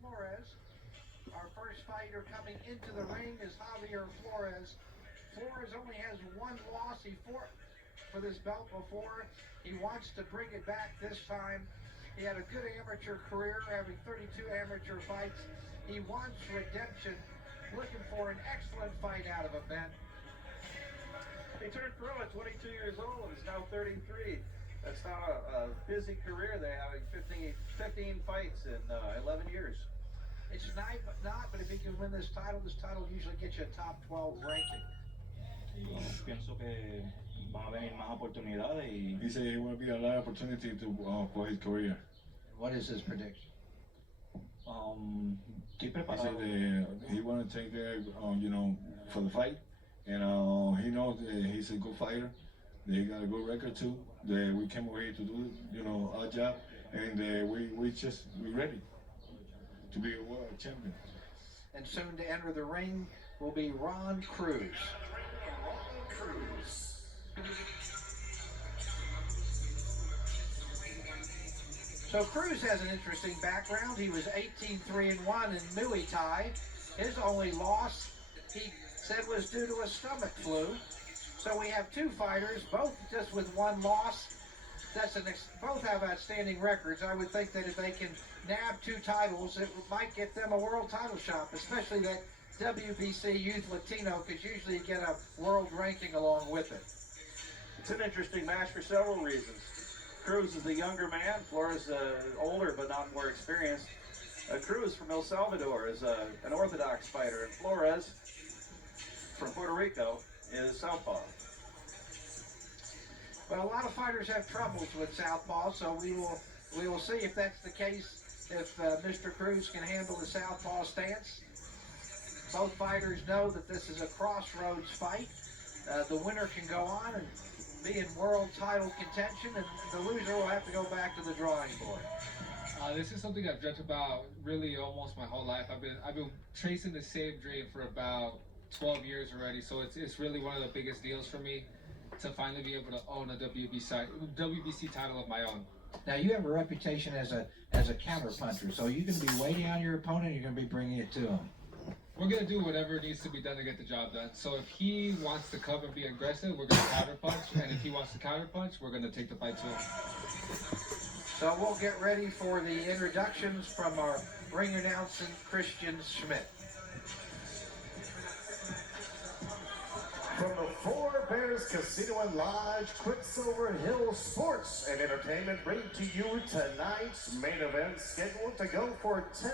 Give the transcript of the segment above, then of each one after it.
Flores. Our first fighter coming into the ring is Javier Flores. Flores only has one loss. He fought for this belt before. He wants to bring it back this time. He had a good amateur career, having 32 amateur fights. He wants redemption, looking for an excellent fight out of a Ben. He turned pro at 22 years old. He's now 33. That's not a busy career. They're having 15 fights in 11 years. It's not, but if he can win this title usually gets you a top 12 ranking. Pienso que van a venir más oportunidades y He said it will be a lot of opportunity to for his career. What is his prediction? estoy He said preparado. he want to take there, for the fight, and he knows that he's a good fighter. That he got a good record too. That we came over here to do, our job, and we ready to be a world champion. And soon to enter the ring will be Ron Cruz. So Cruz has an interesting background. He was 18-3-1 in Muay Thai. His only loss, he said, was due to a stomach flu. So we have two fighters, both just with one loss. Both have outstanding records. I would think that if they can nab two titles, it might get them a world title shot, especially that WBC Youth Latino, because usually you get a world ranking along with it. It's an interesting match for several reasons. Cruz is the younger man. Flores older but not more experienced. Cruz from El Salvador is an orthodox fighter, and Flores from Puerto Rico is southpaw. Well, a lot of fighters have troubles with southpaw, so we will see if that's the case, if Mr. Cruz can handle the southpaw stance. Both fighters know that this is a crossroads fight. The winner can go on and be in world title contention, and the loser will have to go back to the drawing board. This is something I've dreamt about really almost my whole life. I've been chasing the same dream for about 12 years already, so it's really one of the biggest deals for me to finally be able to own a WBC title of my own. Now you have a reputation as a counter puncher, so you're going to be waiting on your opponent. You're going to be bringing it to him. We're going to do whatever needs to be done to get the job done. So if he wants to come and be aggressive, we're going to counter punch, and if he wants to counter punch, we're going to take the fight to him. So we'll get ready for the introductions from our ring announcement, Christian Schmidt. From the Four Bears Casino and Lodge, Quicksilver Hill Sports and Entertainment bring to you tonight's main event, scheduled to go for 10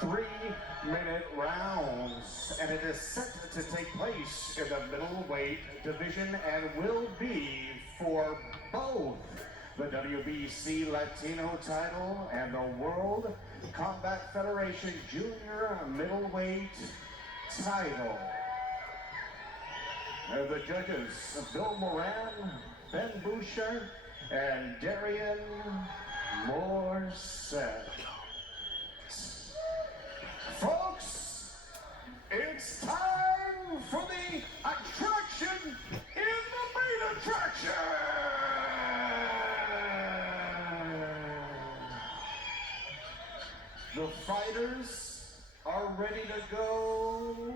3-minute rounds. And it is set to take place in the middleweight division and will be for both the WBC Latino title and the World Combat Federation Junior Middleweight title. The judges, Bill Moran, Ben Boucher, and Darian Morissette. Folks, it's time for the attraction in the main attraction. The fighters are ready to go.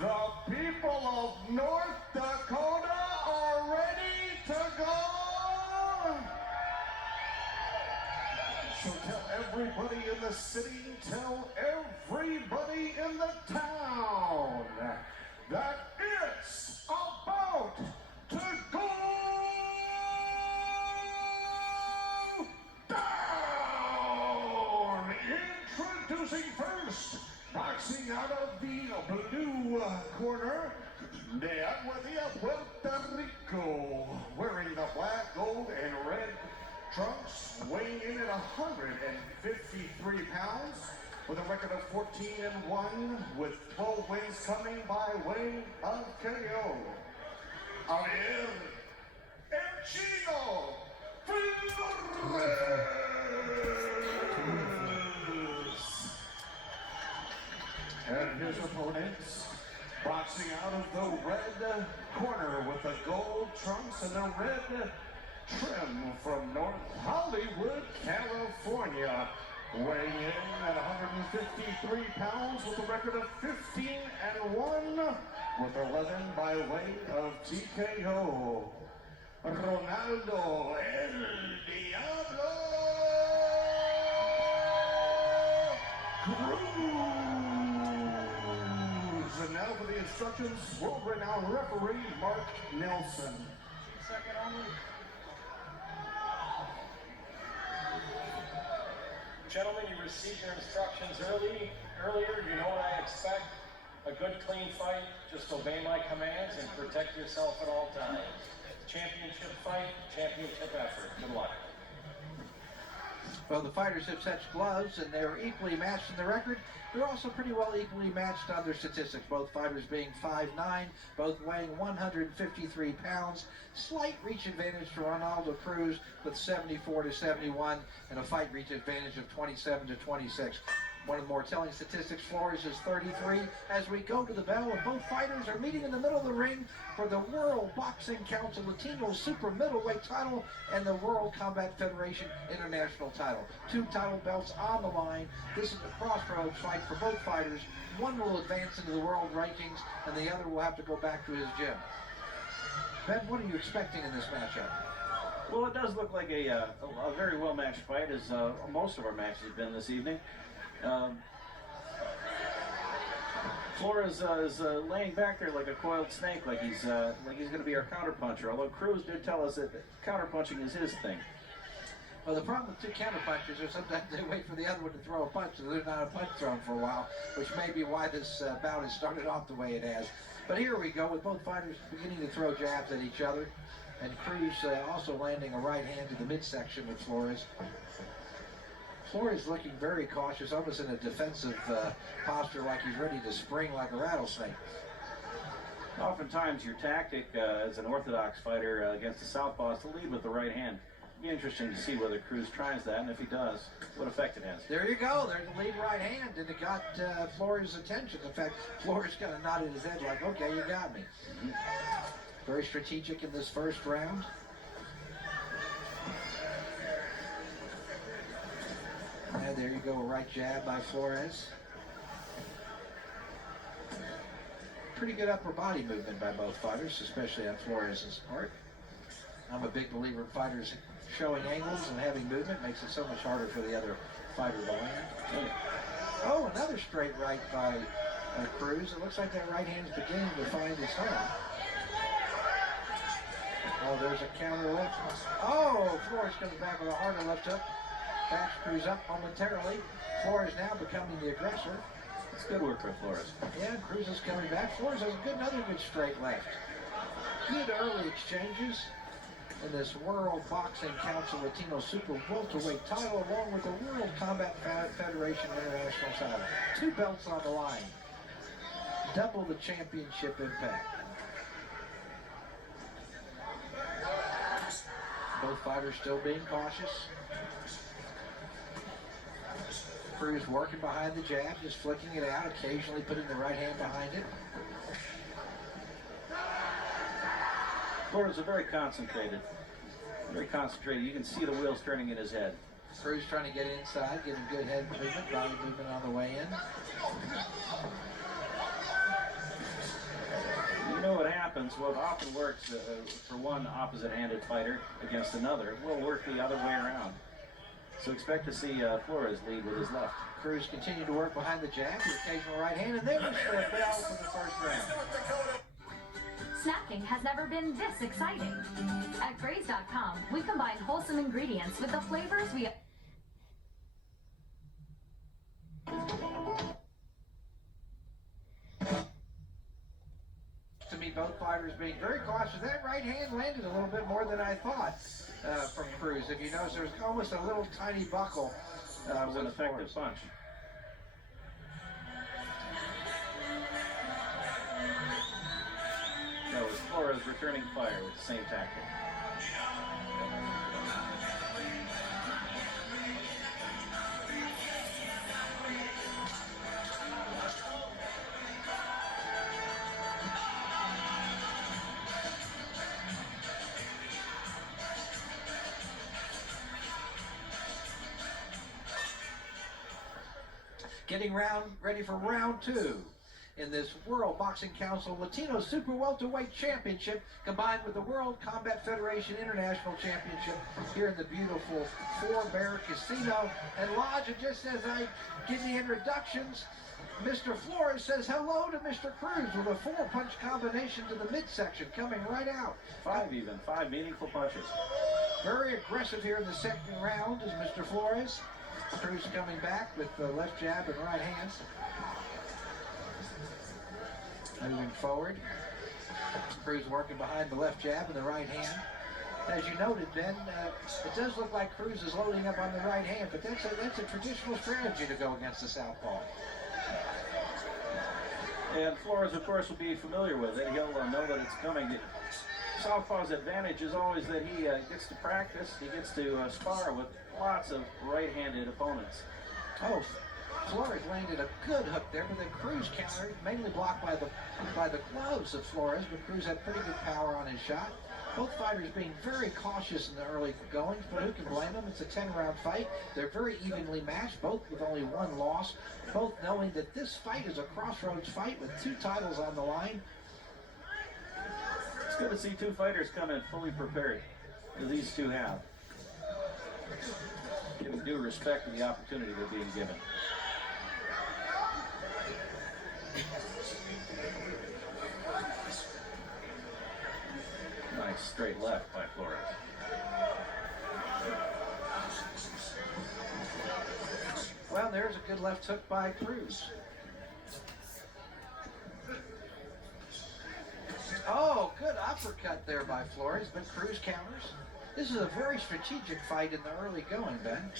The people of North Dakota are ready to go. So tell everybody in the city, tell everybody in the town that it's about to go down. Introducing first, boxing out of the blue corner, de Aguadilla, Puerto Rico, wearing the black, gold, and red trunks, weighing in at 153 pounds, with a record of 14-1, with 12 wins coming by way of KO. Javier El Chino Flores. And his opponents, boxing out of the red corner with the gold trunks and the red trim from North Hollywood, California, weighing in at 153 pounds with a record of 15-1 with 11 by way of TKO. Ronaldo El Diablo Cruz. And now for the instructions, world-renowned referee Mark Nelson. Second only. Gentlemen, you received your instructions earlier. You know what I expect. A good, clean fight. Just obey my commands and protect yourself at all times. Championship fight, championship effort. Good luck. Well, the fighters have such gloves, and they're equally matched in the record. They're also pretty well equally matched on their statistics, both fighters being 5'9", both weighing 153 pounds. Slight reach advantage to Ronaldo Cruz with 74-71, and a fight reach advantage of 27-26. One of the more telling statistics, Flores is 33. As we go to the bell, and both fighters are meeting in the middle of the ring for the World Boxing Council Latino Super Middleweight title and the World Combat Federation International title. Two title belts on the line. This is a crossroads fight for both fighters. One will advance into the world rankings, and the other will have to go back to his gym. Ben, what are you expecting in this matchup? Well, it does look like a very well-matched fight, as most of our matches have been this evening. Flores is laying back there like a coiled snake, like he's going to be our counterpuncher. Although Cruz did tell us that counterpunching is his thing. Well, the problem with two counterpunchers is sometimes they wait for the other one to throw a punch, so there's not a punch thrown for a while, which may be why this bout has started off the way it has. But here we go with both fighters beginning to throw jabs at each other, and Cruz also landing a right hand to the midsection with Flores. Flores looking very cautious, almost in a defensive posture, like he's ready to spring like a rattlesnake. Oftentimes your tactic as an orthodox fighter against a southpaw is to lead with the right hand. It'll be interesting to see whether Cruz tries that, and if he does, what effect it has. There you go. There's the lead right hand, and it got Flores' attention. In fact, Flores kind of nodded his head like, okay, you got me. Very strategic in this first round. And there you go, a right jab by Flores. Pretty good upper body movement by both fighters, especially on Flores' part. I'm a big believer in fighters showing angles and having movement. Makes it so much harder for the other fighter to land. Oh, another straight right by Cruz. It looks like that right hand is beginning to find his home. Oh, there's a counter left. Oh, Flores comes back with a harder left hook. Backs Cruz up momentarily. Flores now becoming the aggressor. It's good work by Flores. Yeah, Cruz is coming back. Flores has another good straight left. Good early exchanges in this World Boxing Council Latino Super Welterweight title, along with the World Combat Federation International title. Two belts on the line. Double the championship impact. Both fighters still being cautious. Cruz working behind the jab, just flicking it out, occasionally putting the right hand behind it. Flores is very concentrated. Very concentrated. You can see the wheels turning in his head. Cruz trying to get inside, getting good head movement, body movement on the way in. You know what happens? Well, it often works for one opposite-handed fighter against another. It will work the other way around. So expect to see Flores lead with his left. Cruz continued to work behind the jab, the occasional right hand, and there's the bell for the first round. Snacking has never been this exciting. At Graze.com, we combine wholesome ingredients with the flavors we... To me, both fighters being very cautious. That right hand landed a little bit more than I thought from Cruz. If you notice, there was almost a little tiny buckle. It was an effective punch. No, it was Flores returning fire with the same tactic. Getting ready for round 2 in this World Boxing Council Latino Super Welterweight Championship, combined with the World Combat Federation International Championship here in the beautiful Four Bear Casino and Lodge. And just as I give the introductions, Mr. Flores says hello to Mr. Cruz with a 4-punch combination to the midsection, coming right out. 5 meaningful punches. Very aggressive here in the second round is Mr. Flores. Cruz coming back with the left jab and right hand. Moving forward. Cruz working behind the left jab and the right hand. As you noted, Ben, it does look like Cruz is loading up on the right hand, but that's a traditional strategy to go against the southpaw. And Flores, of course, will be familiar with it. He'll know that it's coming. Southpaw's advantage is always that he gets to practice. He gets to spar with lots of right-handed opponents. Oh, Flores landed a good hook there, but then Cruz countered, mainly blocked by the gloves of Flores, but Cruz had pretty good power on his shot. Both fighters being very cautious in the early goings, but who can blame them? It's a 10-round fight. They're very evenly matched, both with only one loss, both knowing that this fight is a crossroads fight with 2 titles on the line. It's good to see 2 fighters come in fully prepared, as these 2 have. Giving due respect to the opportunity they're being given. Nice straight left by Flores. Well, there's a good left hook by Cruz. Oh, good uppercut there by Flores, but Cruz counters. This is a very strategic fight in the early going, Ben.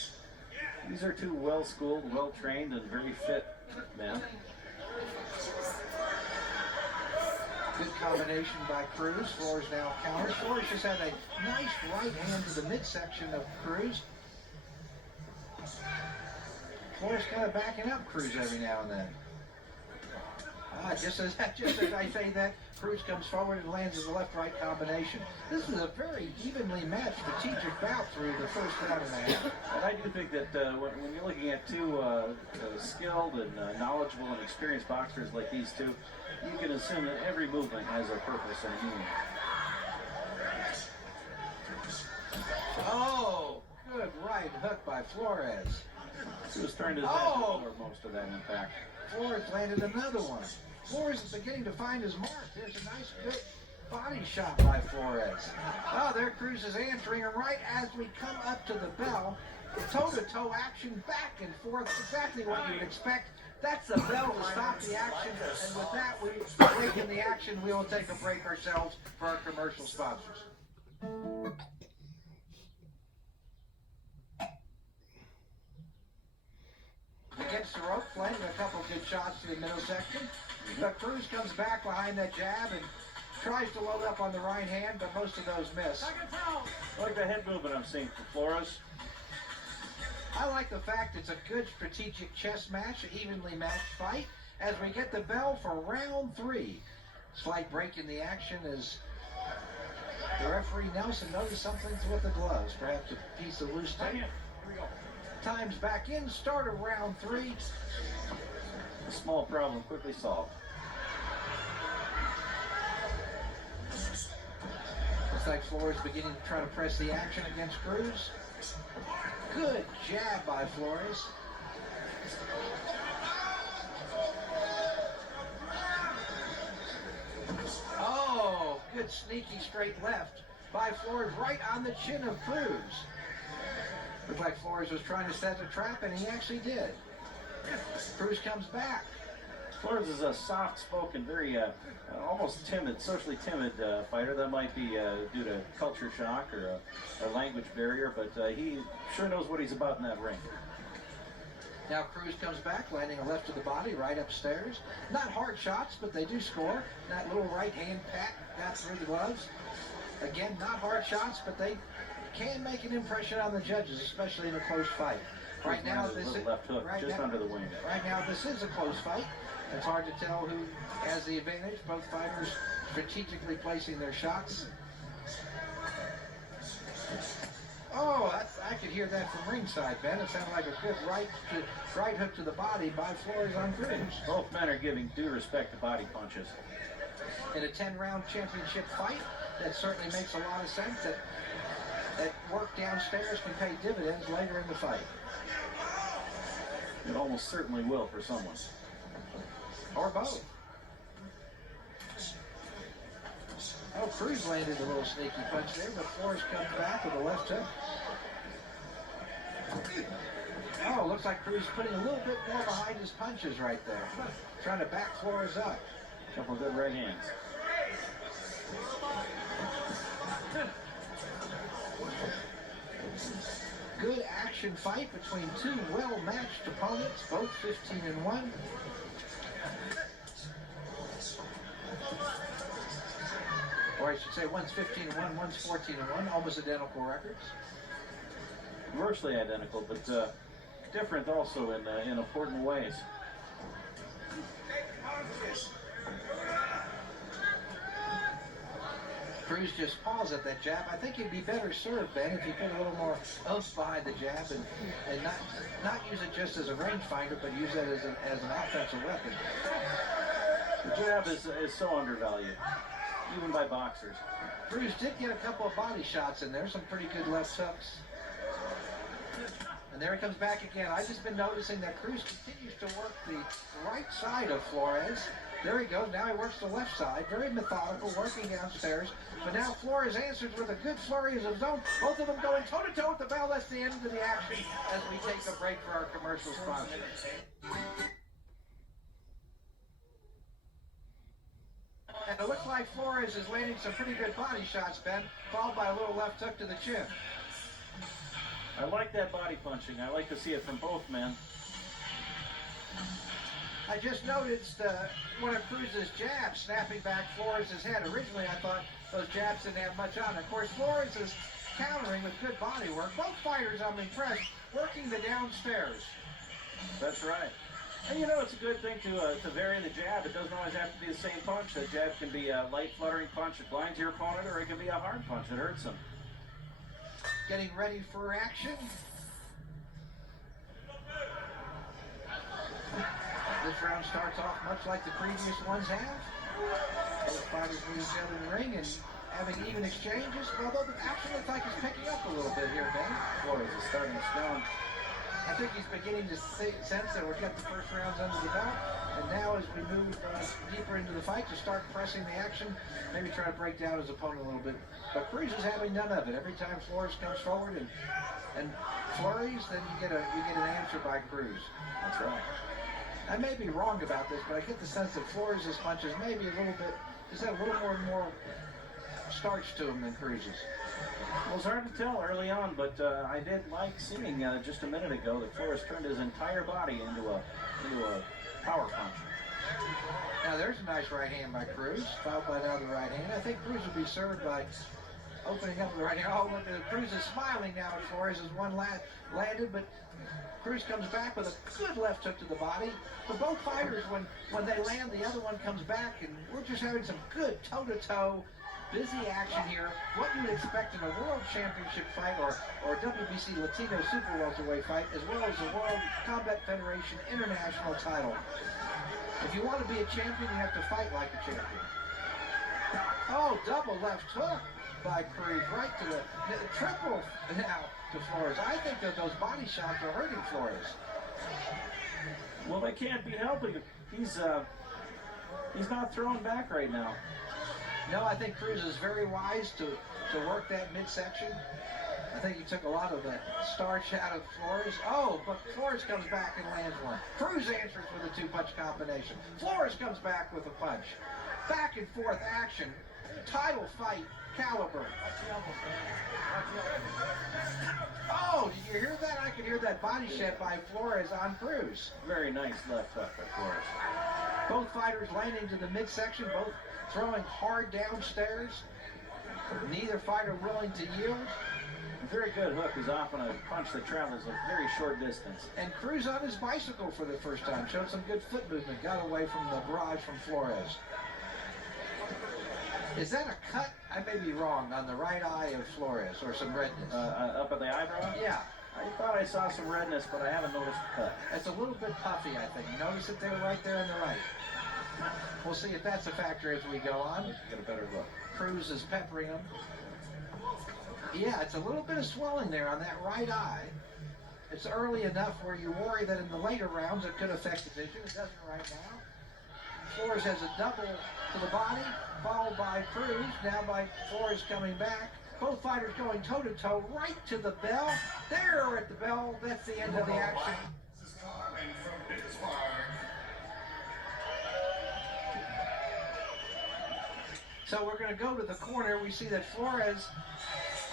These are 2 well-schooled, well-trained, and very fit men. Good combination by Cruz. Flores now counters. Flores just had a nice right hand to the midsection of Cruz. Flores kind of backing up Cruz every now and then. Just as I say that, Cruz comes forward and lands a left-right combination. This is a very evenly matched strategic bout through the first round and a half. And I do think that when you're looking at 2 skilled and knowledgeable and experienced boxers like these 2, you can assume that every movement has a purpose and a meaning. Oh, good right hook by Flores. He was turned his head to absorb most of that impact. Flores landed another one. Flores is beginning to find his mark. There's a nice good body shot by Flores. Oh, there Cruz is answering him right as we come up to the bell. Toe-to-toe action, back and forth, exactly what you would expect. That's the bell to stop the action, and with that, we break in the action. We will take a break ourselves for our commercial sponsors. Against the rope, landing a couple good shots to the middle section. But Cruz comes back behind that jab and tries to load up on the right hand, but most of those miss. I like the head movement I'm seeing from Flores. I like the fact it's a good strategic chess match, an evenly matched fight, as we get the bell for round 3. Slight break in the action as the referee Nelson noticed something's with the gloves, perhaps a piece of loose tape. Time's back in, start of round 3. A small problem quickly solved. Looks like Flores beginning to try to press the action against Cruz. Good jab by Flores. Oh, good sneaky straight left by Flores right on the chin of Cruz. Looked like Flores was trying to set a trap, and he actually did. Cruz comes back. Flores is a soft-spoken, very almost timid, socially timid fighter. That might be due to culture shock or a language barrier, but he sure knows what he's about in that ring. Now Cruz comes back, landing a left to the body, right upstairs. Not hard shots, but they do score. That little right hand pat got through the gloves. Again, not hard shots, but they can make an impression on the judges, especially in a close fight. Right now, this is left hook just under the wing. Right now, this is a close fight. It's hard to tell who has the advantage. Both fighters strategically placing their shots. Oh, that's could hear that from ringside, Ben. It sounded like a good right hook to the body by Flores on Cruz. Both men are giving due respect to body punches. In a 10-round championship fight, that certainly makes a lot of sense. That work downstairs can pay dividends later in the fight. It almost certainly will for someone. Or both. Oh, Cruz landed a little sneaky punch there, but Flores comes back with a left hook. Oh, looks like Cruz putting a little bit more behind his punches right there. Trying to back Flores up. Couple good right hands. Good action fight between two well-matched opponents, both 15-1. Or I should say, one's 15-1, one's 14-1, almost identical records. Virtually identical, but different also in important ways. Cruz just paused at that jab. I think he'd be better served, Ben, if he put a little more oomph behind the jab and not use it just as a rangefinder, but use it as an offensive weapon. The jab is so undervalued, even by boxers. Cruz did get a couple of body shots in there, some pretty good left hooks. And there he comes back again. I've just been noticing that Cruz continues to work the right side of Flores. There he goes. Now he works the left side. Very methodical, working downstairs. But now Flores answers with a good flurry of his own. Both of them going toe-to-toe at the bell. That's the end of the action as we take a break for our commercial sponsor. And it looks like Flores is landing some pretty good body shots, Ben, followed by a little left hook to the chin. I like that body punching. I like to see it from both men. I just noticed one of Cruz's jabs snapping back Flores' head. Originally, I thought those jabs didn't have much on. Of course, Flores is countering with good body work. Both fighters, I'm impressed, working the downstairs. That's right. And you know, it's a good thing to vary the jab. It doesn't always have to be the same punch. The jab can be a light fluttering punch that blinds your opponent, or it can be a hard punch that hurts them. Getting ready for action. This round starts off much like the previous ones have. Both fighters meet each other in the ring and having even exchanges, although the action looks like it's picking up a little bit here, Ben. Flores is starting strong. I think he's beginning to sense that we've got the first rounds under the belt, and now as we move deeper into the fight, to start pressing the action, maybe try to break down his opponent a little bit. But Cruz is having none of it. Every time Flores comes forward and flurries, then you get an answer by Cruz. That's right. I may be wrong about this, but I get the sense that Flores' punches maybe a little bit, just have a little more starch to them than Cruz's. Well, it's hard to tell early on, but I did like seeing just a minute ago that Flores turned his entire body into a power punch. Now there's a nice right hand by Cruz, fouled by now the right hand. I think Cruz would be served by opening up the right hand. Oh, look, Cruz is smiling now at Flores as one landed, but Cruz comes back with a good left hook to the body. For both fighters, when they land, the other one comes back, and we're just having some good toe-to-toe, busy action here. What you would expect in a World Championship fight or WBC Latino Super Welterweight fight, as well as the World Combat Federation International title. If you want to be a champion, you have to fight like a champion. Oh, double left hook by Cruz, right to the triple now to Flores. I think that those body shots are hurting Flores. Well, they can't be helping him. He's not throwing back right now. No, I think Cruz is very wise to work that midsection. I think he took a lot of the starch out of Flores. Oh, but Flores comes back and lands one. Cruz answers with a two-punch combination. Flores comes back with a punch. Back and forth action. Title fight caliber. Oh, did you hear that? I could hear that body shot by Flores on Cruz. Very nice left hook by Flores. Both fighters landing to the midsection, both throwing hard downstairs. Neither fighter willing to yield. A very good hook is often a punch that travels a very short distance. And Cruz on his bicycle for the first time. Showed some good foot movement. Got away from the barrage from Flores. Is that a cut? I may be wrong on the right eye of Flores, or some redness. Up at the eyebrow? Yeah, I thought I saw some redness, but I haven't noticed the cut. it's a little bit puffy, I think. Notice it there, right there on the right. We'll see if that's a factor as we go on. Get a better look. Cruz is peppering him. Yeah, it's a little bit of swelling there on that right eye. It's early enough where you worry that in the later rounds it could affect the vision. It doesn't right now. Flores has a double to the body, followed by Cruz. Now by Flores coming back. Both fighters going toe-to-toe right to the bell. There at the bell. That's the end of the action. So we're going to go to the corner. We see that Flores,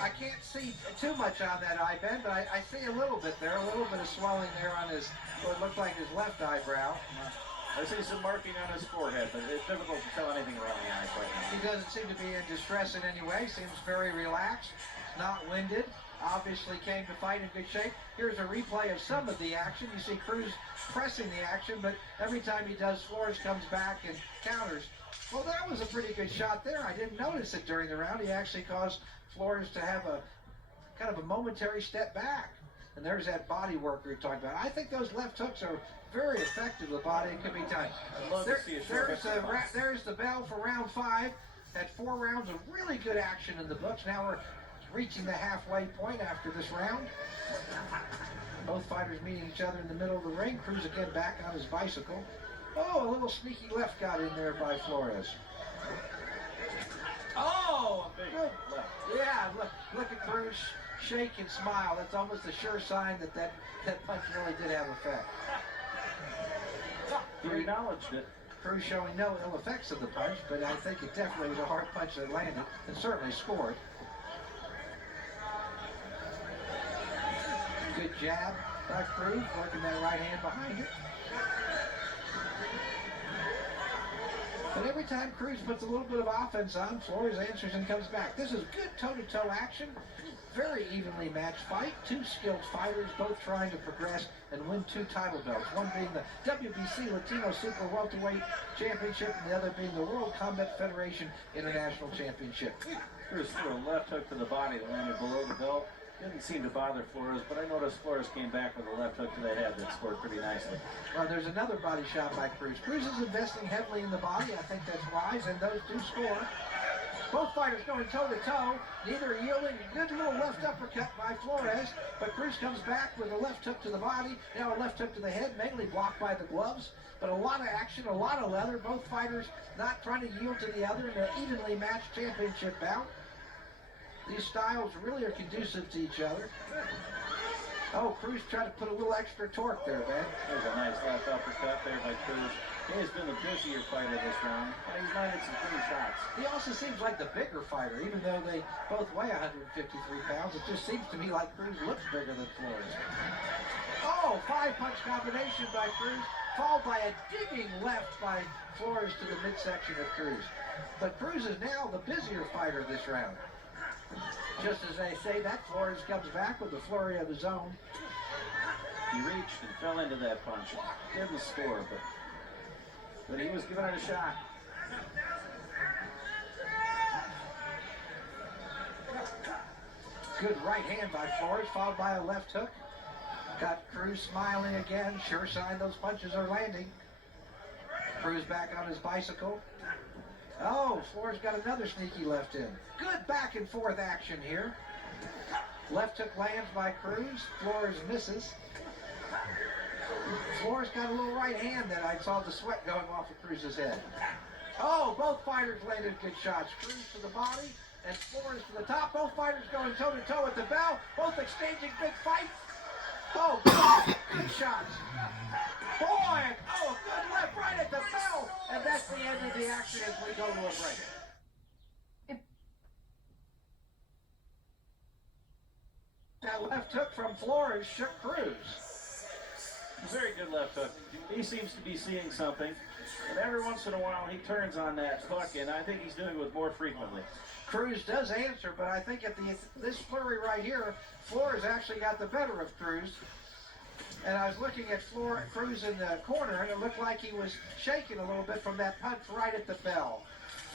I can't see too much on that eye, Ben, but I see a little bit there, a little bit of swelling there on his, what looked like his left eyebrow. I see some marking on his forehead, but it's difficult to tell anything around the eyes right now. He doesn't seem to be in distress in any way. Seems very relaxed, not winded. Obviously came to fight in good shape. Here's a replay of some of the action. You see Cruz pressing the action, but every time he does, Flores comes back and counters. Well, that was a pretty good shot there. I didn't notice it during the round. He actually caused Flores to have a kind of a momentary step back. And there's that body work we were talking about. I think those left hooks are very effective. The body could be tight. I'd love to see a short There's the bell for round 5. Had 4 rounds of really good action in the books. Now we're reaching the halfway point after this round. Both fighters meeting each other in the middle of the ring. Cruz again back on his bicycle. Oh, a little sneaky left got in there by Flores. Oh, good. Yeah, look at Cruz shake and smile. That's almost a sure sign that that punch really did have effect. He acknowledged it. Cruz showing no ill effects of the punch, but I think it definitely was a hard punch that landed and certainly scored. Good jab by Cruz, working that right hand behind it. But every time Cruz puts a little bit of offense on, Flores answers and comes back. This is good toe-to-toe action. Very evenly matched fight. 2 skilled fighters, both trying to progress and win 2 title belts. One being the WBC Latino Super Welterweight Championship, and the other being the World Combat Federation International Championship. Cruz threw a left hook to the body that landed below the belt. Didn't seem to bother Flores, but I noticed Flores came back with a left hook to the head that scored pretty nicely. Well, there's another body shot by Cruz. Cruz is investing heavily in the body. I think that's wise, and those do score. Both fighters going toe-to-toe, neither yielding. Good little left uppercut by Flores, but Cruz comes back with a left hook to the body, now a left hook to the head, mainly blocked by the gloves, but a lot of action, a lot of leather. Both fighters not trying to yield to the other in an evenly matched championship bout. These styles really are conducive to each other. Oh, Cruz tried to put a little extra torque there, man. There's a nice left uppercut there by Cruz. He has been the busier fighter this round. He's landed some clean shots. He also seems like the bigger fighter, even though they both weigh 153 pounds. It just seems to me like Cruz looks bigger than Flores. Oh, 5-punch combination by Cruz, followed by a digging left by Flores to the midsection of Cruz. But Cruz is now the busier fighter this round. Just as they say that, Flores comes back with a flurry of his own. He reached and fell into that punch. Didn't score, but he was giving it a shot. Good right hand by Flores, followed by a left hook. Got Cruz smiling again. Sure sign those punches are landing. Cruz back on his bicycle. Oh, Flores got another sneaky left in. Good back and forth action here. Left hook lands by Cruz. Flores misses. Flores got a little right hand that I saw the sweat going off of Cruz's head. Oh, both fighters landed good shots. Cruz to the body and Flores to the top. Both fighters going toe-to-toe at the bell. Both exchanging big fights. Oh, good shots. Boy, oh, a good left right at the bell. And that's the end of the action as we go to a break. That left hook from Flores shook Cruz. Very good left hook. He seems to be seeing something. And every once in a while he turns on that hook, and I think he's doing it more frequently. Cruz does answer, but I think at this flurry right here, Flores actually got the better of Cruz. And I was looking at Cruz in the corner, and it looked like he was shaking a little bit from that punch right at the bell.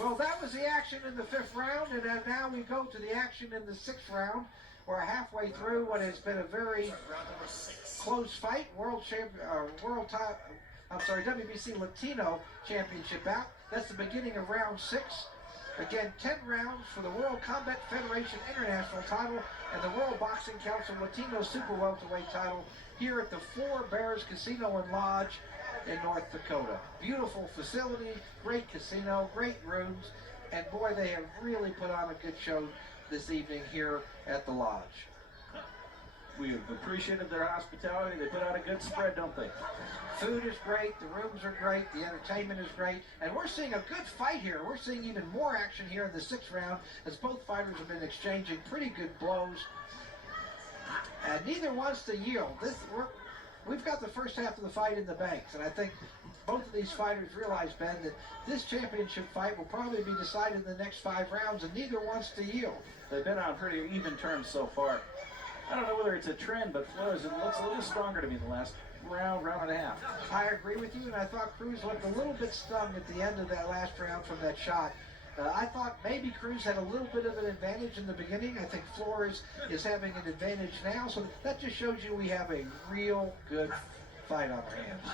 Well, that was the action in the 5th round, and now we go to the action in the 6th round. We're halfway through what has been a very close fight. WBC Latino Championship bout. That's the beginning of round 6. Again, 10 rounds for the World Combat Federation International title and the World Boxing Council Latino Super Welterweight title here at the Four Bears Casino and Lodge in North Dakota. Beautiful facility, great casino, great rooms, and boy, they have really put on a good show this evening here at the Lodge. We've appreciated their hospitality. They put out a good spread, don't they? Food is great, the rooms are great, the entertainment is great, and we're seeing a good fight here. We're seeing even more action here in the 6th round as both fighters have been exchanging pretty good blows. And neither wants to yield. We've got the first half of the fight in the banks, and I think both of these fighters realize, Ben, that this championship fight will probably be decided in the next 5 rounds, and neither wants to yield. They've been on pretty even terms so far. I don't know whether it's a trend, but Flores looks a little stronger to me in the last round and a half. I agree with you, and I thought Cruz looked a little bit stung at the end of that last round from that shot. I thought maybe Cruz had a little bit of an advantage in the beginning. I think Flores is having an advantage now, so that just shows you we have a real good fight on our hands.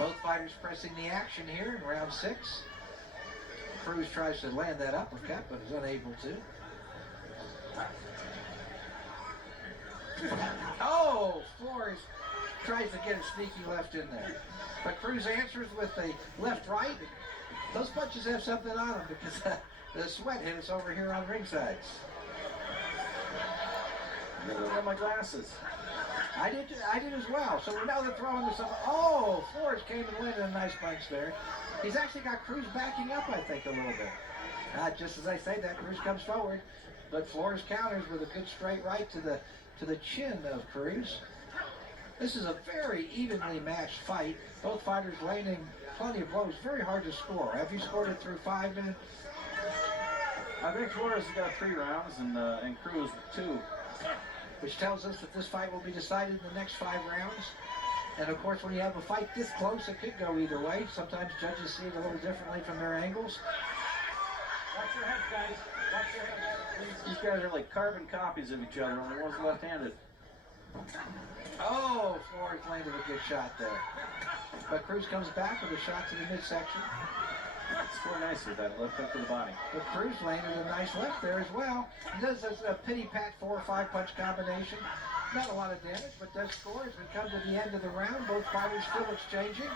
Both fighters pressing the action here in round 6. Cruz tries to land that uppercut, but is unable to. Oh, Flores tries to get a sneaky left in there. But Cruz answers with a left-right. Those punches have something on them because the sweat hit us over here on ringside. Look at my glasses. I did as well. So now they're throwing this up. Oh, Flores came and landed a nice punch there. He's actually got Cruz backing up, I think, a little bit. Just as I say that, Cruz comes forward, but Flores counters with a good straight right to the chin of Cruz. This is a very evenly matched fight. Both fighters landing plenty of blows. Very hard to score. Have you scored it through 5 minutes? I think Flores has got 3 rounds and Cruz 2. Which tells us that this fight will be decided in the next 5 rounds. And of course, when you have a fight this close, it could go either way. Sometimes judges see it a little differently from their angles. Watch your head, guys. Watch your head, please. These guys are like carbon copies of each other, only one's left-handed. Oh, Flores landed a good shot there. But Cruz comes back with a shot to the midsection. Score nicely, that left hook to the body. But Cruz landed a nice left there as well. He does a pity-pat 4 or 5 punch combination. Not a lot of damage, but does score as we come to the end of the round. Both fighters still exchanging.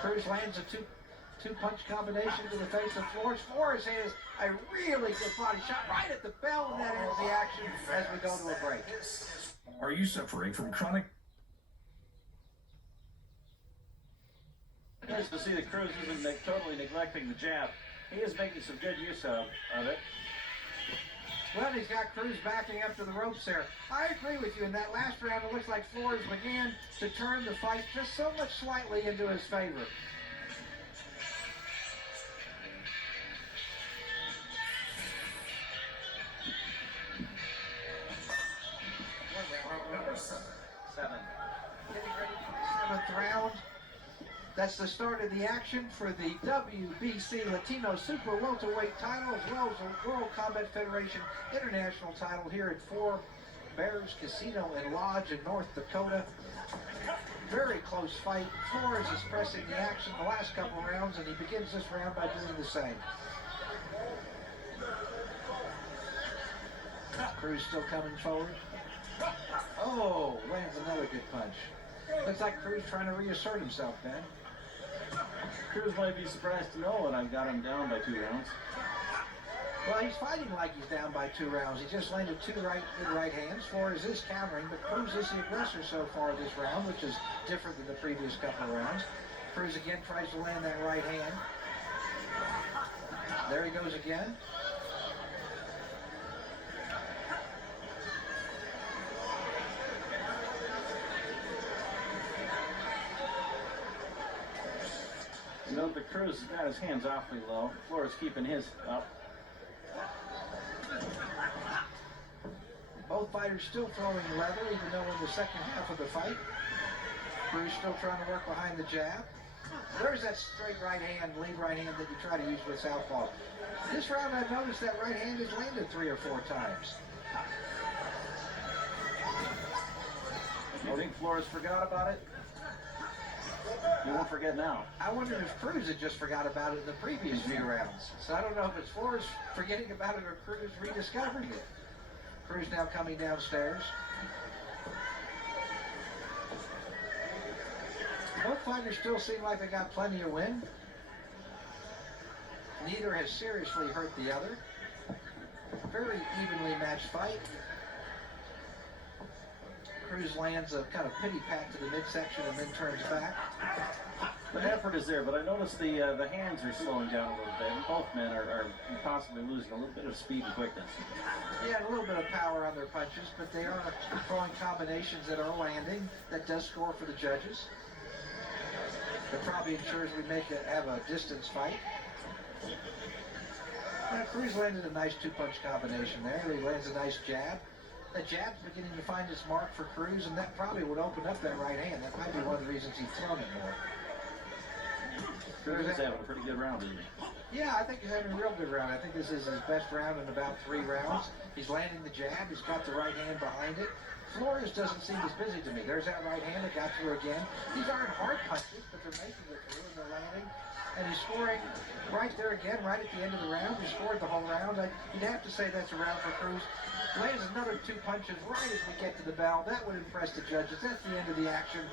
Cruz lands a two punch combination to the face of Flores. Flores has a really good body shot right at the bell, and that ends the action as we go to a break. Are you suffering from chronic? Nice to see that Cruz isn't totally neglecting the jab. He is making some good use of it. Well, he's got Cruz backing up to the ropes there. I agree with you. In that last round, it looks like Flores began to turn the fight just so much slightly into his favor. Number 7. Getting ready for the 7th round. That's the start of the action for the WBC Latino Super Welterweight title, as well as the World Combat Federation International title here at Four Bears Casino and Lodge in North Dakota. Very close fight. Flores is pressing the action the last couple of rounds, and he begins this round by doing the same. Cruz still coming forward. Oh, lands another good punch. Looks like Cruz trying to reassert himself, Ben. Cruz might be surprised to know that I got him down by 2 rounds. Well, he's fighting like he's down by 2 rounds. He just landed 2 good right hands. Flores is countering, but Cruz is the aggressor so far this round, which is different than the previous couple of rounds. Cruz again tries to land that right hand. There he goes again. Note that Cruz has got his hands awfully low. Flores keeping his up. Both fighters still throwing leather, even though in the second half of the fight, Cruz still trying to work behind the jab. There's that straight right hand, lead right hand that you try to use with southpaw. This round, I've noticed that right hand has landed 3 or 4 times. You think Flores forgot about it? You won't forget now. I wonder if Cruz had just forgot about it in the previous few rounds. So I don't know if it's Flores forgetting about it or Cruz rediscovering it. Cruz now coming downstairs. Both fighters still seem like they got plenty of wind. Neither has seriously hurt the other. Very evenly matched fight. Cruz lands a kind of pity pat to the midsection and then turns back. The effort is there, but I noticed the hands are slowing down a little bit. And both men are possibly losing a little bit of speed and quickness. Yeah, a little bit of power on their punches, but they are throwing combinations that are landing. That does score for the judges. That probably ensures we have a distance fight. Now, Cruz landed a nice 2-punch combination there. He lands a nice jab. That jab's beginning to find its mark for Cruz, and that probably would open up that right hand. That might be one of the reasons he's thrown it more. Cruz is having a pretty good round, isn't he? Yeah, I think he's having a real good round. I think this is his best round in about 3 rounds. He's landing the jab. He's got the right hand behind it. Flores doesn't seem as busy to me. There's that right hand that got through again. These aren't hard punches, but they're making it through and they're landing. And he's scoring right there again, right at the end of the round. He scored the whole round. You'd have to say that's a round for Cruz. Lands another 2 punches right as we get to the bell. That would impress the judges. That's the end of the action.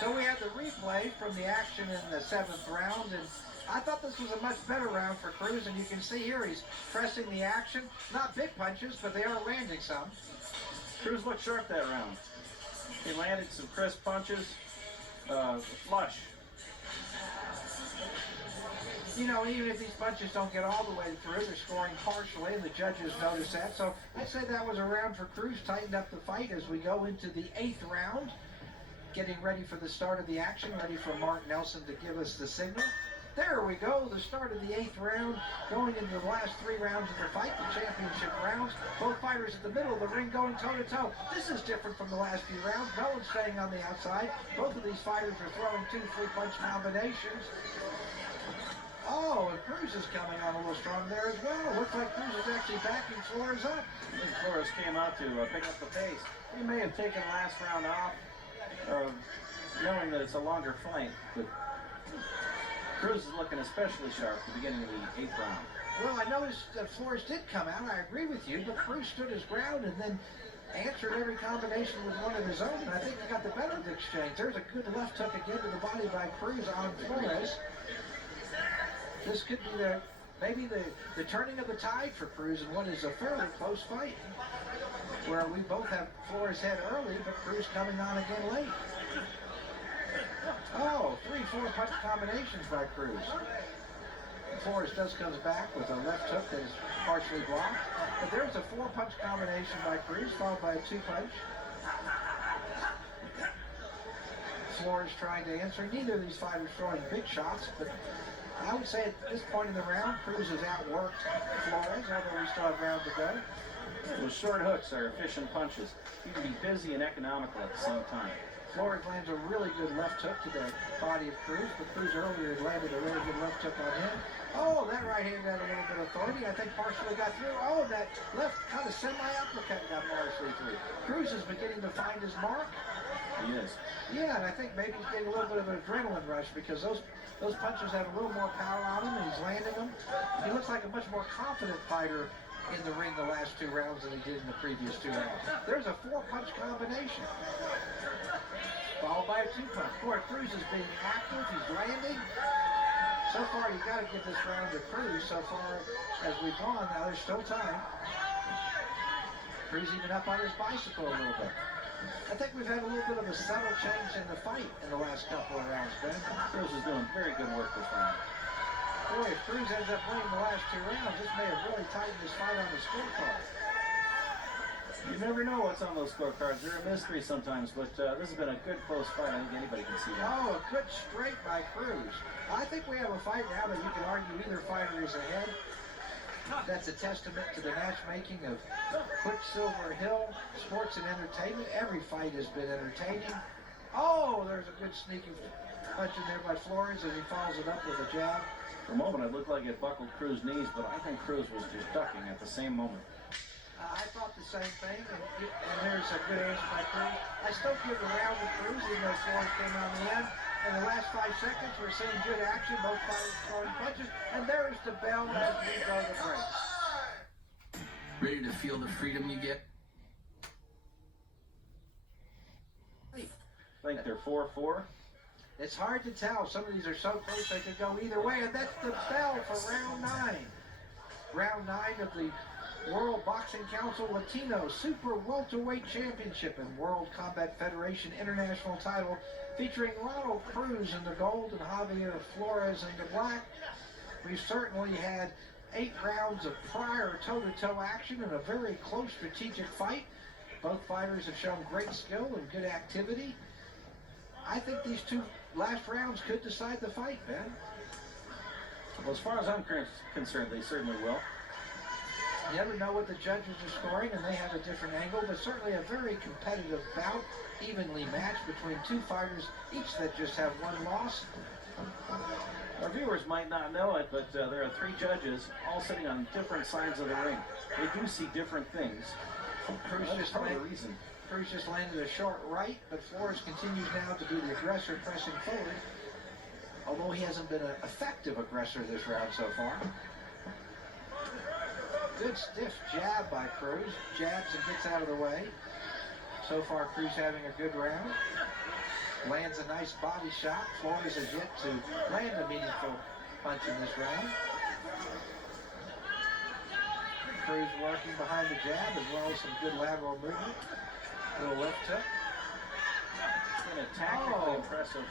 So we have the replay from the action in the 7th round, and I thought this was a much better round for Cruz, and you can see here he's pressing the action. Not big punches, but they are landing some. Cruz looked sharp that round. He landed some crisp punches, flush. You know, even if these punches don't get all the way through, they're scoring partially, and the judges notice that. So I'd say that was a round for Cruz, tightened up the fight as we go into the 8th round. Getting ready for the start of the action, ready for Mark Nelson to give us the signal. There we go, the start of the 8th round, going into the last 3 rounds of the fight, the championship rounds. Both fighters at the middle of the ring going toe-to-toe. This is different from the last few rounds. No one's staying on the outside. Both of these fighters are throwing 2 3-punch combinations. Oh, and Cruz is coming on a little strong there as well. Looks like Cruz is actually backing Flores up. I think Flores came out to pick up the pace. He may have taken last round off, knowing that it's a longer fight, but Cruz is looking especially sharp at the beginning of the 8th round. Well, I noticed that Flores did come out. I agree with you, but Cruz stood his ground and then answered every combination with one of his own, and I think he got the better of the exchange. There's a good left hook again to the body by Cruz on Flores. This could be maybe the turning of the tide for Cruz in what is a fairly close fight, where we both have Flores head early, but Cruz coming on again late. Oh, 3 4-punch combinations by Cruz. Flores does comes back with a left hook that is partially blocked, but there's a 4-punch combination by Cruz, followed by a 2-punch. Flores trying to answer. Neither of these fighters throwing big shots, but I would say at this point in the round, Cruz has outworked Flores, although we still have round to go. Those short hooks are efficient punches. You can be busy and economical at the same time. Flores lands a really good left hook to the body of Cruz, but Cruz earlier had landed a really good left hook on him. Oh, that right hand got a little bit of authority. I think partially got through. Oh, that left kind of semi-uppercut got partially through. Cruz is beginning to find his mark. He is. Yeah, and I think maybe he's getting a little bit of an adrenaline rush because those punches have a little more power on him, and he's landing them. He looks like a much more confident fighter in the ring the last 2 rounds than he did in the previous 2 rounds. There's a 4-punch combination, followed by a 2-punch. Boy, Cruz is being active. He's landing. So far, you got to give this round to Cruz. So far as we've gone, now there's still time. Cruz even up on his bicycle a little bit. I think we've had a little bit of a subtle change in the fight in the last couple of rounds, Ben. Cruz is doing very good work this round. Boy, if Cruz ends up winning the last 2 rounds, this may have really tightened his fight on the scorecard. You never know what's on those scorecards. They're a mystery sometimes, but this has been a good close fight. I think anybody can see that. Oh, a good straight by Cruz. I think we have a fight now that you can argue either fighter is ahead. That's a testament to the matchmaking of Quicksilver Hill Sports and Entertainment. Every fight has been entertaining. Oh, there's a good sneaking punch in there by Flores as he follows it up with a jab. For a moment, it looked like it buckled Cruz's knees, but I think Cruz was just ducking at the same moment. I thought the same thing, and there's a good answer by Cruz. I still give the round to Cruz, even though Flores came on the end. In the last 5 seconds, we're seeing good action, both fighters throwing punches, and there's the bell as we go to break. Ready to feel the freedom you get? I think they're 4-4. It's hard to tell. Some of these are so close they could go either way, and that's the bell for round 9. Round 9 of the World Boxing Council Latino Super Welterweight Championship and World Combat Federation International title, featuring Ron Cruz in the gold and Javier Flores in the black. We've certainly had 8 rounds of prior toe-to-toe action in a very close strategic fight. Both fighters have shown great skill and good activity. I think these 2 last rounds could decide the fight, Ben. Well, as far as I'm concerned, they certainly will. You never know what the judges are scoring, and they have a different angle, but certainly a very competitive bout, evenly matched between 2 fighters, each that just have 1 loss. Our viewers might not know it, but there are 3 judges all sitting on different sides of the ring. They do see different things. That's part of the reason. Cruz just landed a short right, but Flores continues now to be the aggressor, pressing forward, although he hasn't been an effective aggressor this round so far. Good stiff jab by Cruz. Jabs and gets out of the way. So far, Cruz having a good round. Lands a nice body shot. Flores has yet to land a meaningful punch in this round. Cruz working behind the jab as well as some good lateral movement. Little left hook. It's been a tactically impressive.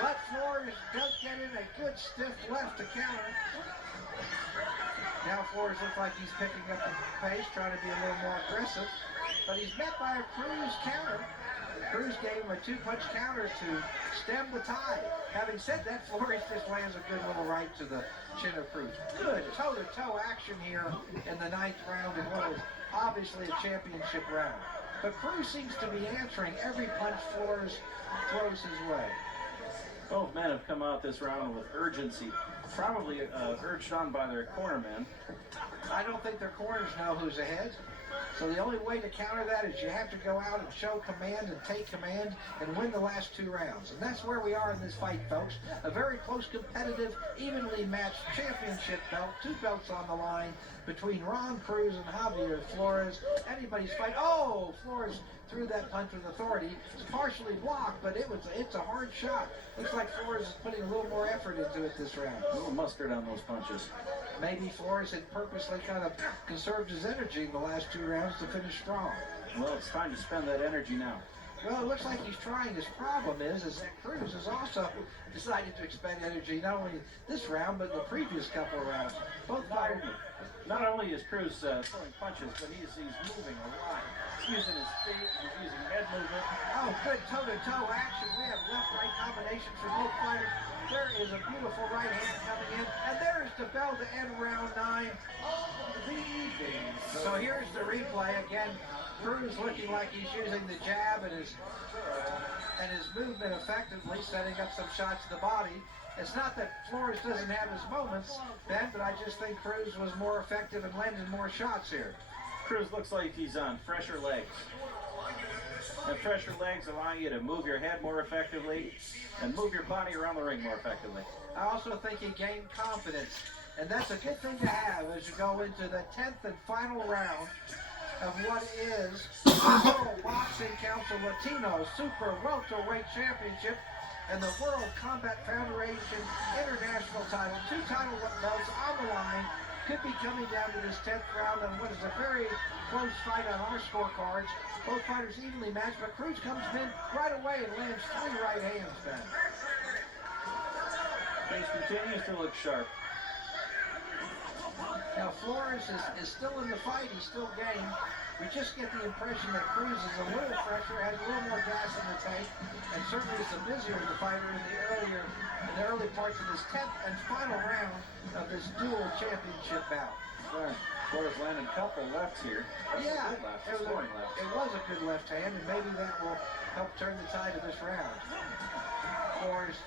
But Flores does get in a good stiff left to counter. Now Flores looks like he's picking up the pace, trying to be a little more aggressive. But he's met by a Cruz counter. Cruz gave him a 2-punch counter to stem the tide. Having said that, Flores just lands a good little right to the chin of Cruz. Good toe-to-toe action here in the 9th round in what is obviously a championship round. But Cruz seems to be answering every punch Flores throws his way. Both men have come out this round with urgency, probably urged on by their cornermen. I don't think their corners know who's ahead. So the only way to counter that is you have to go out and show command and take command and win the last 2 rounds. And that's where we are in this fight, folks. A very close, competitive, evenly matched championship belt. 2 belts on the line between Ron Cruz and Javier Flores. Anybody's fight. Oh, Flores threw that punch with authority. It's partially blocked, but it's a hard shot. Looks like Flores is putting a little more effort into it this round. A little mustard on those punches. Maybe Flores had purposely kind of conserved his energy in the last 2 rounds to finish strong. Well, it's time to spend that energy now. Well, it looks like he's trying. His problem is that Cruz has also decided to expend energy not only this round, but the previous couple of rounds. Both fighters. Not only is Cruz throwing punches, but he's moving a lot. He's using his feet, he's using head movement. Oh, good toe-to-toe action. We have left-right combinations for both fighters. There is a beautiful right hand coming in, and there is the bell to end round 9 of the evening. So here's the replay again. Cruz looking like he's using the jab and his movement effectively, setting up some shots to the body. It's not that Flores doesn't have his moments, Ben, but I just think Cruz was more effective and landed more shots here. Cruz looks like he's on fresher legs. And fresher legs allow you to move your head more effectively and move your body around the ring more effectively. I also think he gained confidence, and that's a good thing to have as you go into the 10th and final round of what is the World Boxing Council Latino Super Welterweight Championship and the World Combat Federation International title. 2 title belts on the line. Could be coming down to this 10th round on what is a very close fight on our scorecards. Both fighters evenly matched, but Cruz comes in right away and lands 3 right hands, Ben. Face continues to look sharp. Now Flores is still in the fight. He's still game. We just get the impression that Cruz is a little fresher, has a little more gas in the tank, and certainly is the busier the fighter in the early parts of this 10th and final round of this dual championship bout. Flores landing a couple lefts here. Yeah, Scoring lefts. it was a good left hand, and maybe that will help turn the tide of this round. Flores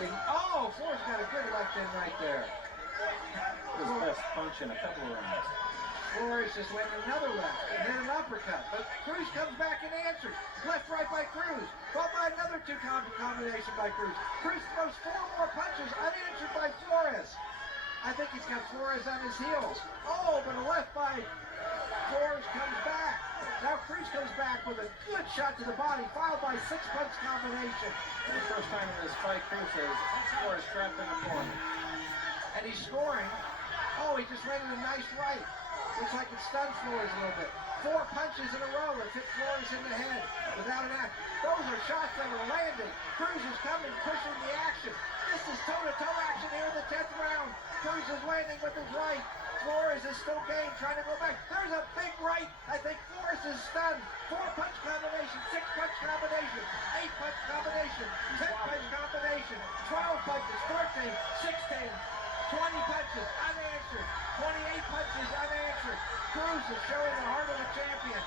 got a good left hand right there. His best punch in a couple of rounds. Flores just went another left, and then an uppercut. But Cruz comes back and answers. Left, right by Cruz. Followed by another combination by Cruz. Cruz throws 4 more punches unanswered by Flores. I think he's got Flores on his heels. Oh, but a left by Flores comes back. Now Cruz comes back with a good shot to the body, followed by 6-punch combination. For the first time in this fight, Cruz has Flores trapped in a corner. And he's scoring. Oh, he just landed a nice right. Looks like it stunned Flores a little bit. 4 punches in a row that hit Flores in the head without an act. Those are shots that are landing. Cruz is coming, pushing the action. This is toe-to-toe action here in the 10th round. Cruz is landing with his right. Flores is still game, trying to go back. There's a big right. I think Flores is stunned. 4-punch combination, 6-punch combination, 8-punch combination, 10-punch combination, 12 punches, 14, 16, 20 punches unanswered, 28 punches unanswered. Cruz is showing the heart of a champion.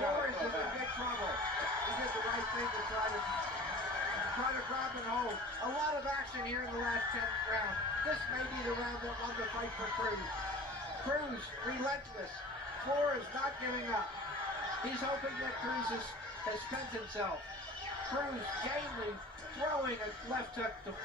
Flores is in big trouble. He did the right thing to try to grab and hold. A lot of action here in the last 10th round. This may be the round that won the fight for Cruz. Cruz, relentless. Flores not giving up. He's hoping that Cruz has spent himself. Cruz gamely throwing a left hook to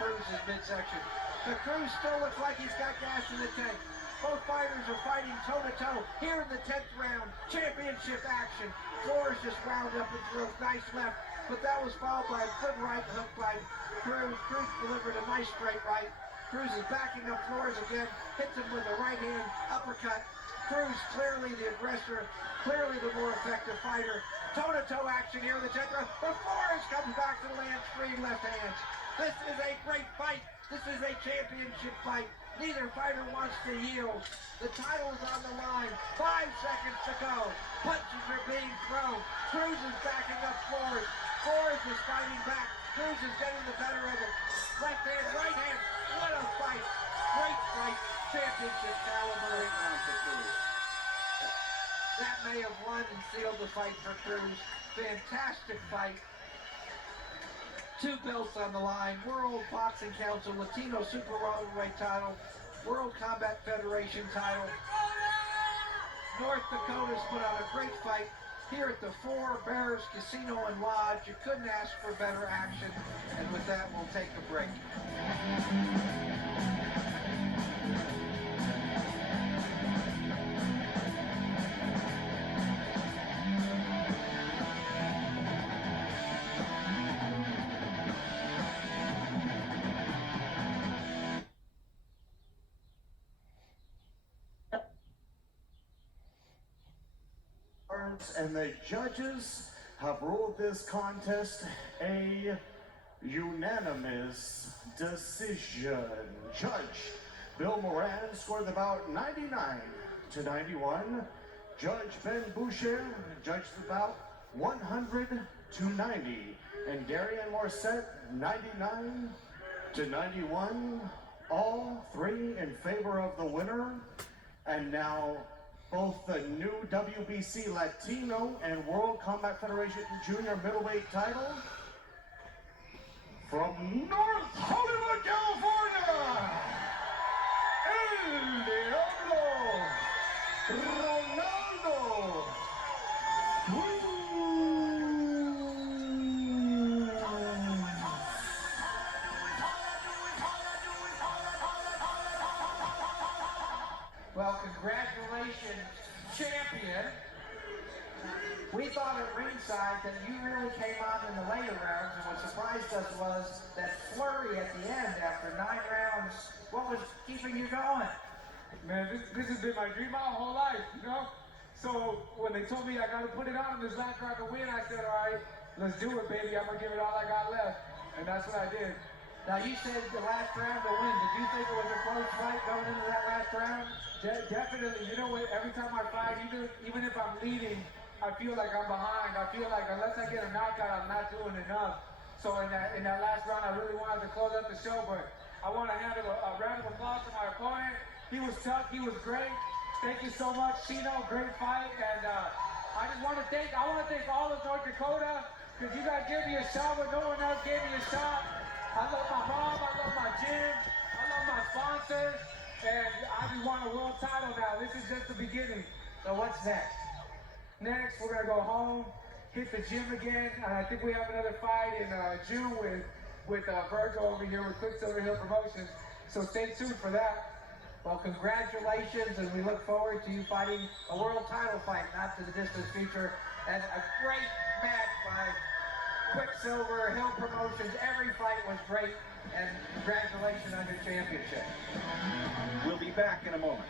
Cruz's midsection. But Cruz still looks like he's got gas in the tank. Both fighters are fighting toe-to-toe here in the 10th round. Championship action. Flores just wound up and threw a nice left, but that was followed by a good right hook by Cruz. Cruz delivered a nice straight right. Cruz is backing up Flores again, hits him with a right hand uppercut. Cruz clearly the aggressor, clearly the more effective fighter. Toe-to-toe action here in the 10th round, but Flores comes back to land 3 left hands. This is a great fight. This is a championship fight. Neither fighter wants to yield. The title's on the line. 5 seconds to go. Punches are being thrown. Cruz is backing up Flores. Flores is fighting back. Cruz is getting the better of him. Left hand, right hand. What a fight. Great fight. Championship caliber. That may have won and sealed the fight for Cruz. Fantastic fight. 2 belts on the line, World Boxing Council Latino Super Welterweight title, World Combat Federation title. North Dakota's put on a great fight here at the Four Bears Casino and Lodge. You couldn't ask for better action. And with that, we'll take a break. And the judges have ruled this contest a unanimous decision. Judge Bill Moran scored the bout 99-91. Judge Ben Boucher judged the bout 100-90. And Darian Morissette 99-91. All 3 in favor of the winner. And now both the new WBC Latino and World Combat Federation Junior Middleweight title from North Hollywood, California, El Diablo Ronaldo Cruz. Well, congratulations, champion. We thought at ringside that you really came on in the later rounds, and what surprised us was that flurry at the end after 9 rounds. What was keeping you going? Man, this has been my dream my whole life, you know? So when they told me I got to put it on in this last round to win, I said, all right, let's do it, baby. I'm going to give it all I got left. And that's what I did. Now, you said the last round to win. Did you think it was a close fight going into that Definitely. You know what? Every time I fight, even if I'm leading, I feel like I'm behind. I feel like unless I get a knockout, I'm not doing enough. So in that last round, I really wanted to close out the show, but I want to hand a round of applause to my opponent. He was tough. He was great. Thank you so much, Chino. Great fight. And I want to thank all of North Dakota, because you guys gave me a shot when no one else gave me a shot. I love my mom. I love my gym. I love my sponsors. And I just won a world title now. This is just the beginning. So what's next? Next, we're going to go home, hit the gym again. I think we have another fight in June with Virgo over here with Quicksilver Hill Promotions. So stay tuned for that. Well, congratulations, and we look forward to you fighting a world title fight, not to the distant future. And a great match by Quicksilver Hill Promotions. Every fight was great, and congratulations on your championship. We'll be back in a moment.